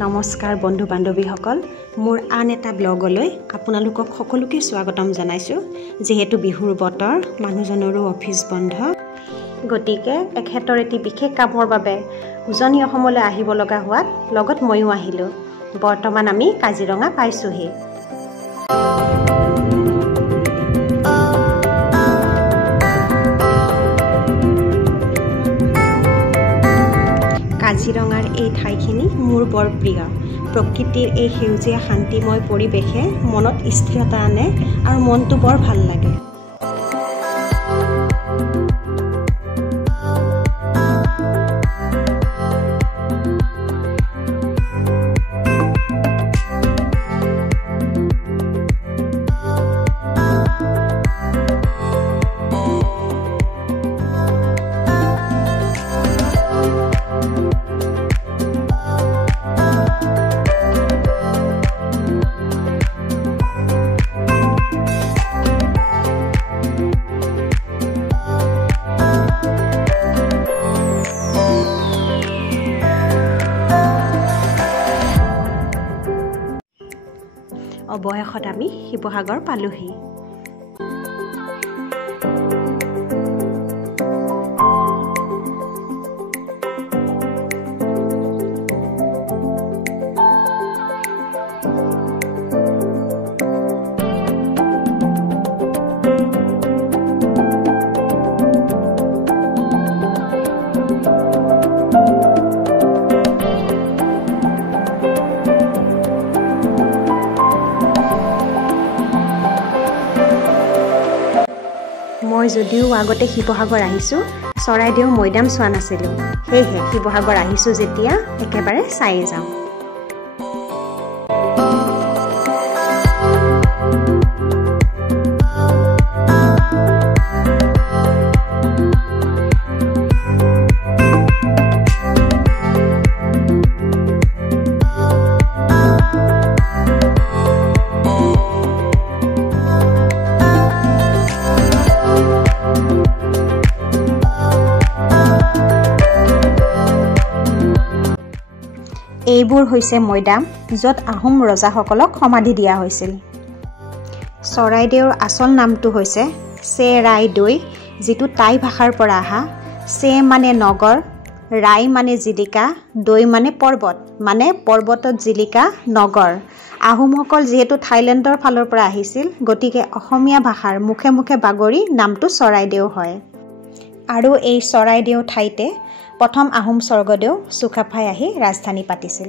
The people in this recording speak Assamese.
নমস্কাৰ বন্ধু বান্ধৱীসকল, মোৰ আন এটা ব্লগলৈ আপোনালোকক সকলোকে স্বাগতম জনাইছোঁ। যেহেতু বিহুৰ বতৰ, মানুহজনৰো অফিচ বন্ধ, গতিকে তেখেতৰ এটি বিশেষ কামৰ বাবে উজনি অসমলৈ আহিব লগা হোৱাত লগত ময়ো আহিলোঁ। বৰ্তমান আমি কাজিৰঙা পাইছোঁহি। কাজিৰঙাৰ এই ঠাইখিনি মোৰ বৰ প্ৰিয়। প্ৰকৃতিৰ এই সেউজীয়া শান্তিময় পৰিৱেশে মনত স্থিৰতা আনে আৰু মনটো বৰ ভাল লাগে। অৱশেষত আমি শিৱসাগৰ পালোহি। মই যদিও আগতে শিৱসাগৰ আহিছোঁ, চৰাইদেউ মৈদাম চোৱা নাছিলোঁ। সেয়েহে শিৱসাগৰ আহিছোঁ যেতিয়া একেবাৰে চায়ে যাওঁ। এইবোৰ হৈছে মৈদাম, য'ত আহোম ৰজাসকলক সমাধি দিয়া হৈছিল। চৰাইদেউৰ আচল নামটো হৈছে চেৰাইদৈ, যিটো টাই ভাষাৰ পৰা অহা। চে মানে নগৰ, ৰাই মানে জিলিকা, দৈ মানে পৰ্বত, মানে পৰ্বতত জিলিকা নগৰ। আহোমসকল যিহেতু থাইলেণ্ডৰ ফালৰ পৰা আহিছিল, গতিকে অসমীয়া ভাষাৰ মুখে মুখে বাগৰি নামটো চৰাইদেউ হয়। আৰু এই চৰাইদেউ ঠাইতে প্ৰথম আহোম স্বৰ্গদেউ চুকাফাই আহি ৰাজধানী পাতিছিল।